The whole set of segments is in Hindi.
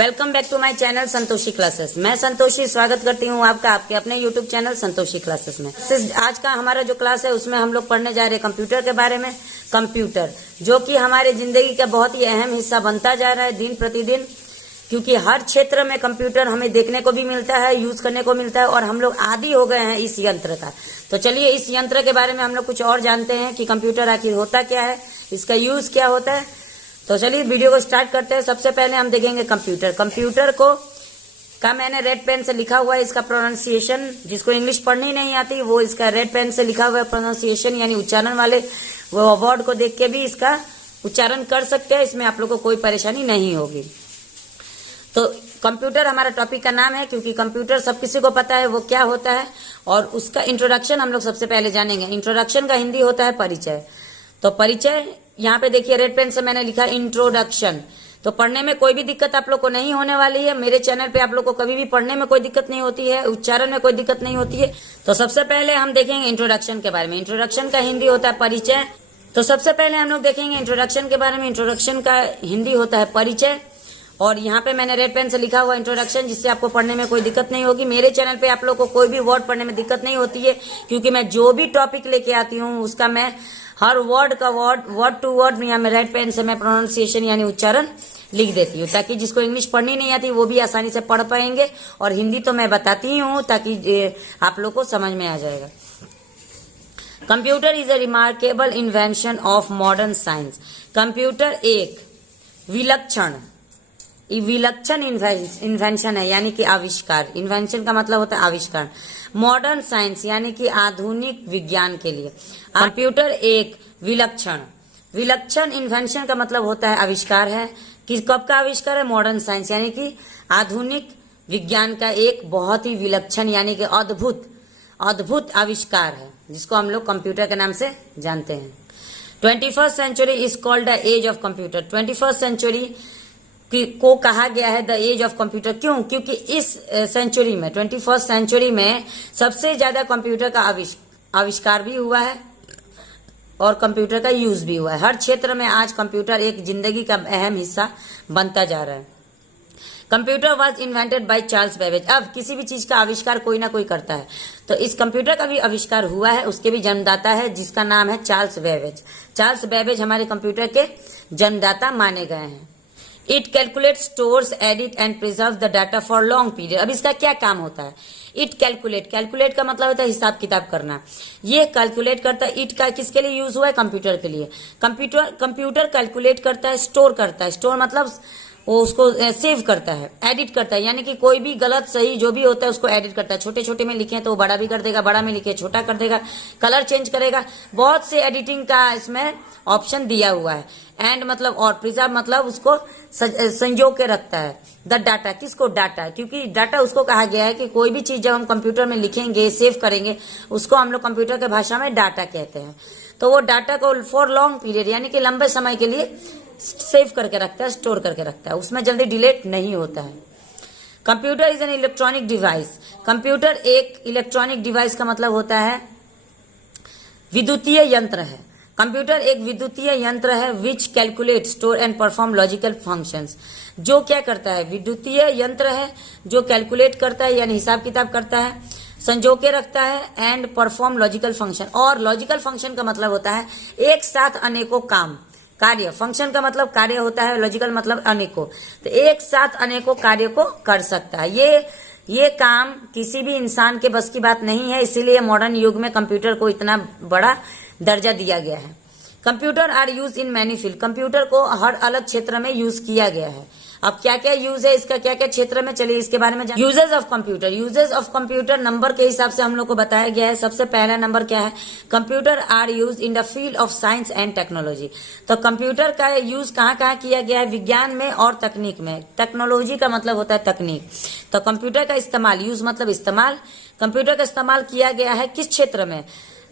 Welcome back to my channel Santoshi classes. मैं संतोषी स्वागत करती हूँ आपका आपके अपने यूट्यूब चैनल संतोषी क्लासेस में। आज का हमारा जो क्लास है उसमें हम लोग पढ़ने जा रहे हैं कंप्यूटर के बारे में। कंप्यूटर जो कि हमारे जिंदगी का बहुत ही अहम हिस्सा बनता जा रहा है दिन प्रतिदिन, क्योंकि हर क्षेत्र में कंप्यूटर हमें देखने को भी मिलता है, यूज करने को मिलता है और हम लोग आदी हो गए हैं इस यंत्र का। तो चलिए इस यंत्र के बारे में हम लोग कुछ और जानते हैं कि कंप्यूटर आखिर होता क्या है, इसका यूज क्या होता है। तो चलिए वीडियो को स्टार्ट करते हैं। सबसे पहले हम देखेंगे कंप्यूटर। कंप्यूटर को का मैंने रेड पेन से लिखा हुआ है इसका प्रोनाउंसिएशन। जिसको इंग्लिश पढ़नी नहीं आती वो इसका रेड पेन से लिखा हुआ है प्रोनाउंसिएशन यानी उच्चारण वाले वो वर्ड को देख के भी इसका उच्चारण कर सकते हैं। इसमें आप लोग को कोई परेशानी नहीं होगी। तो कंप्यूटर हमारा टॉपिक का नाम है, क्योंकि कंप्यूटर सब किसी को पता है वो क्या होता है और उसका इंट्रोडक्शन हम लोग सबसे पहले जानेंगे। इंट्रोडक्शन का हिंदी होता है परिचय। तो परिचय यहाँ पे देखिए रेड पेन से मैंने लिखा इंट्रोडक्शन। तो पढ़ने में कोई भी दिक्कत आप लोग को नहीं होने वाली है। मेरे चैनल पे आप लोग को कभी भी पढ़ने में कोई दिक्कत नहीं होती है, उच्चारण में कोई दिक्कत नहीं होती है। तो सबसे पहले हम देखेंगे इंट्रोडक्शन के बारे में। इंट्रोडक्शन का हिंदी होता है परिचय। तो सबसे पहले हम लोग देखेंगे इंट्रोडक्शन के बारे में। इंट्रोडक्शन का हिंदी होता है परिचय और यहाँ पे मैंने रेड पेन से लिखा हुआ इंट्रोडक्शन, जिससे आपको पढ़ने में कोई दिक्कत नहीं होगी। मेरे चैनल पे आप लोग को कोई भी वर्ड पढ़ने में दिक्कत नहीं होती है, क्योंकि मैं जो भी टॉपिक लेके आती हूँ उसका मैं हर वर्ड का वर्ड टू वर्ड यहाँ में रेड पेन से मैं प्रोनाउंसिएशन यानी उच्चारण लिख देती हूँ, ताकि जिसको इंग्लिश पढ़नी नहीं आती वो भी आसानी से पढ़ पाएंगे। और हिंदी तो मैं बताती हूँ ताकि आप लोग को समझ में आ जाएगा। Computer is a remarkable invention of modern science. Computer एक विलक्षण इन्वेंशन है यानी कि आविष्कार। इन्वेंशन का मतलब होता है आविष्कार। मॉडर्न साइंस यानी कि आधुनिक विज्ञान के लिए कंप्यूटर एक विलक्षण इन्वेंशन का मतलब होता है आविष्कार है। कि कब का आविष्कार है? मॉडर्न साइंस यानी कि आधुनिक विज्ञान का एक बहुत ही विलक्षण यानी कि अद्भुत आविष्कार है, जिसको हम लोग कंप्यूटर के नाम से जानते हैं। 21st century is called the age of computer. 21st century को कहा गया है द एज ऑफ कंप्यूटर। क्यों? क्योंकि इस सेंचुरी में 21st सेंचुरी में सबसे ज्यादा कंप्यूटर का आविष्कार भी हुआ है और कंप्यूटर का यूज भी हुआ है। हर क्षेत्र में आज कंप्यूटर एक जिंदगी का अहम हिस्सा बनता जा रहा है। Computer was invented by Charles Babbage. अब किसी भी चीज का आविष्कार कोई ना कोई करता है, तो इस कंप्यूटर का भी आविष्कार हुआ है, उसके भी जन्मदाता है जिसका नाम है चार्ल्स बेबेज। चार्ल्स बेबेज हमारे कंप्यूटर के जन्मदाता माने गए हैं। It calculate stores edit and preserve the data for long period. अब इसका क्या काम होता है? इट कैलकुलेट का मतलब होता है हिसाब किताब करना। ये कैलकुलेट करता है। इट का किसके लिए यूज हुआ है? कंप्यूटर के लिए। कंप्यूटर कैलकुलेट करता है, स्टोर करता है। स्टोर मतलब वो उसको सेव करता है। एडिट करता है यानी कि कोई भी गलत सही जो भी होता है उसको एडिट करता है। छोटे छोटे में लिखे तो वो बड़ा भी कर देगा, बड़ा में लिखे छोटा कर देगा, कलर चेंज करेगा। बहुत से एडिटिंग का इसमें ऑप्शन दिया हुआ है। एंड मतलब और प्रिजर्व मतलब उसको संजो के रखता है। द डाटा, किसको? डाटा। क्योंकि डाटा उसको कहा गया है कि कोई भी चीज जब हम कंप्यूटर में लिखेंगे, सेव करेंगे, उसको हम लोग कंप्यूटर के भाषा में डाटा कहते हैं। तो वो डाटा को फॉर लॉन्ग पीरियड यानी कि लंबे समय के लिए सेव करके रखता है, स्टोर करके रखता है, उसमें जल्दी डिलीट नहीं होता है। Computer is an electronic device. Computer एक इलेक्ट्रॉनिक डिवाइस का मतलब होता है विद्युतीय यंत्र है। कंप्यूटर एक विद्युतीय यंत्र है which calculate store and perform logical functions. जो क्या करता है? विद्युतीय यंत्र है जो कैलकुलेट करता है यानी हिसाब किताब करता है, संजो के रखता है एंड परफॉर्म लॉजिकल फंक्शन। और लॉजिकल फंक्शन का मतलब होता है एक साथ अनेकों काम कार्य। फंक्शन का मतलब कार्य होता है, लॉजिकल मतलब अनेकों। तो एक साथ अनेकों कार्य को कर सकता है। ये काम किसी भी इंसान के बस की बात नहीं है, इसीलिए मॉडर्न युग में कंप्यूटर को इतना बड़ा दर्जा दिया गया है। Computer are use in many field. Computer को हर अलग क्षेत्र में यूज किया गया है। अब क्या क्या यूज है इसका, क्या क्या क्षेत्र में, चलिए इसके बारे में जान। यूजेस ऑफ कंप्यूटर नंबर के हिसाब से हम लोग को बताया गया है। सबसे पहला नंबर क्या है? Computer are use in the field of science and technology. तो कंप्यूटर का यूज कहाँ कहाँ किया गया है? विज्ञान में और तकनीक में। टेक्नोलॉजी का मतलब होता है तकनीक। तो कंप्यूटर का इस्तेमाल, यूज मतलब इस्तेमाल, कंप्यूटर का इस्तेमाल किया गया है किस क्षेत्र में?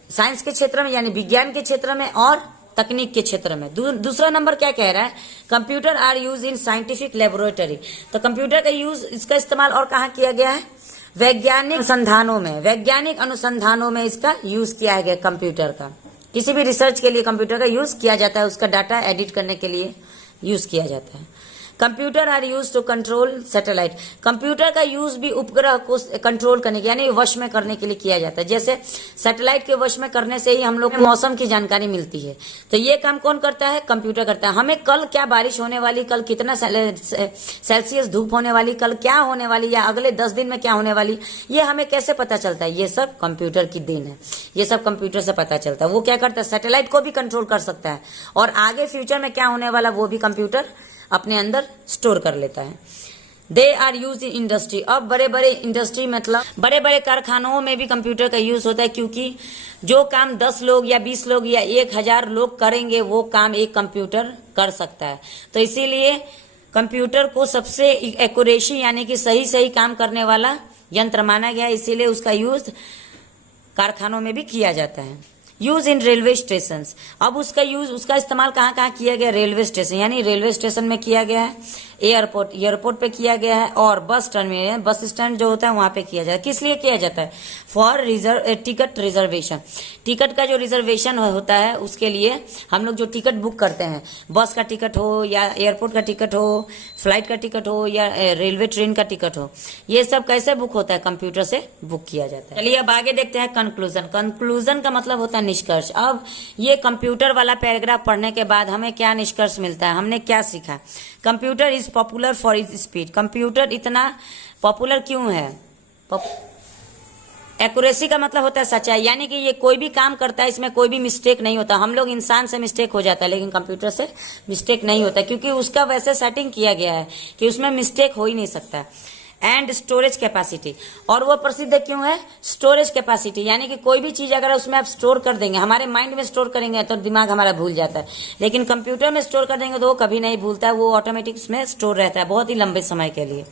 साइंस के क्षेत्र में यानी विज्ञान के क्षेत्र में और तकनीक के क्षेत्र में। दूसरा नंबर क्या कह रहा है? Computer are use in scientific laboratory. तो कंप्यूटर का यूज, इसका इस्तेमाल और कहाँ किया गया है? वैज्ञानिक अनुसंधानों में इसका यूज किया गया। कंप्यूटर का किसी भी रिसर्च के लिए कंप्यूटर का यूज किया जाता है, उसका डाटा एडिट करने के लिए यूज किया जाता है। Computer are use to control satellite. Computer का यूज भी उपग्रह को कंट्रोल करने के यानी वश में करने के लिए किया जाता है। जैसे सैटेलाइट के वश में करने से ही हम लोग को मौसम की जानकारी मिलती है, तो ये काम कौन करता है? कंप्यूटर करता है। हमें कल क्या बारिश होने वाली, कल कितना सेल्सियस धूप होने वाली, कल क्या होने वाली, या अगले 10 दिन में क्या होने वाली, ये हमें कैसे पता चलता है? ये सब कंप्यूटर की देन है, ये सब कंप्यूटर से पता चलता है। वो क्या करता है? सैटेलाइट को भी कंट्रोल कर सकता है, और आगे फ्यूचर में क्या होने वाला वो भी कंप्यूटर अपने अंदर स्टोर कर लेता है। They are use in industry. अब बड़े बड़े इंडस्ट्री मतलब बड़े बड़े कारखानों में भी कंप्यूटर का यूज होता है, क्योंकि जो काम 10 लोग या 20 लोग या 1000 लोग करेंगे वो काम एक कंप्यूटर कर सकता है। तो इसीलिए कंप्यूटर को सबसे एक्यूरेसी यानी कि सही सही काम करने वाला यंत्र माना गया, इसीलिए उसका यूज कारखानों में भी किया जाता है। Use in railway station. अब उसका इस्तेमाल कहाँ कहाँ किया गया? रेलवे स्टेशन, यानी रेलवे स्टेशन में किया गया है, एयरपोर्ट पे किया गया है, और बस टर्मिनल बस स्टैंड जो होता है वहां पे किया जाता है। किस लिए किया जाता है? For ticket reservation. टिकट का जो रिजर्वेशन होता है उसके लिए हम लोग जो टिकट बुक करते हैं, बस का टिकट हो या एयरपोर्ट का टिकट हो, फ्लाइट का टिकट हो या रेलवे ट्रेन का टिकट हो, ये सब कैसे बुक होता है? कंप्यूटर से बुक किया जाता है। चलिए अब आगे देखते हैं कंक्लूजन। कंक्लूजन का मतलब होता है निष्कर्ष। अब ये कंप्यूटर वाला पैराग्राफ पढ़ने के बाद हमें क्या निष्कर्ष मिलता है? हमने क्या सीखा? Computer is popular for is speed. Computer इतना पॉपुलर क्यों है? एक्यूरेसी का मतलब होता है सच्चाई, यानी कि ये कोई भी काम करता है इसमें कोई भी मिस्टेक नहीं होता। हम लोग इंसान से मिस्टेक हो जाता है, लेकिन कंप्यूटर से मिस्टेक नहीं होता, क्योंकि उसका वैसे सेटिंग किया गया है कि उसमें मिस्टेक हो ही नहीं सकता। एंड स्टोरेज कैपेसिटी, और वो प्रसिद्ध क्यों है? स्टोरेज कैपेसिटी, यानी कि कोई भी चीज अगर उसमें आप स्टोर कर देंगे, हमारे माइंड में स्टोर करेंगे तो दिमाग हमारा भूल जाता है, लेकिन कंप्यूटर में स्टोर कर देंगे तो वो कभी नहीं भूलता है, वो ऑटोमेटिक उसमें स्टोर रहता है बहुत ही लंबे समय के लिए।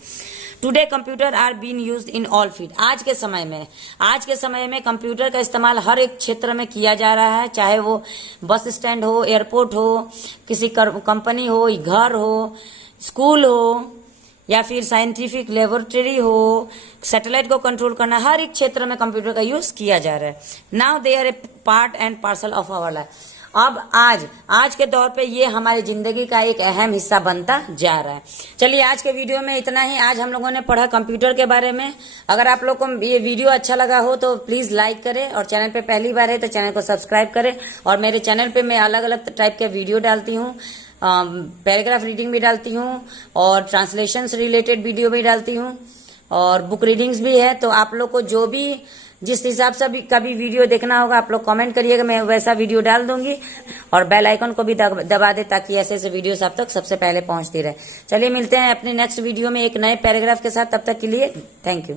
Today computer are been used in all field. आज के समय में कंप्यूटर का इस्तेमाल हर एक क्षेत्र में किया जा रहा है, चाहे वो बस स्टैंड हो, एयरपोर्ट हो, किसी कंपनी हो, घर हो, स्कूल हो, या फिर साइंटिफिक लेबोरेटरी हो, सैटेलाइट को कंट्रोल करना, हर एक क्षेत्र में कंप्यूटर का यूज किया जा रहा है। Now they are a part and parcel of our life. अब आज के दौर पे ये हमारी जिंदगी का एक अहम हिस्सा बनता जा रहा है। चलिए आज के वीडियो में इतना ही। आज हम लोगों ने पढ़ा कंप्यूटर के बारे में। अगर आप लोग को ये वीडियो अच्छा लगा हो तो प्लीज लाइक करें, और चैनल पे पहली बार है तो चैनल को सब्सक्राइब करें। और मेरे चैनल पे मैं अलग अलग टाइप के वीडियो डालती हूँ, पैराग्राफ रीडिंग भी डालती हूँ, और ट्रांसलेशन से रिलेटेड वीडियो भी डालती हूँ, और बुक रीडिंग्स भी है। तो आप लोग को जो भी जिस हिसाब से भी कभी वीडियो देखना होगा आप लोग कमेंट करिएगा, मैं वैसा वीडियो डाल दूंगी। और बेल आइकन को भी दबा दे ताकि ऐसे ऐसे वीडियोस आप तक सबसे पहले पहुंचती रहे। चलिए मिलते हैं अपने नेक्स्ट वीडियो में एक नए पैराग्राफ के साथ। तब तक के लिए थैंक यू।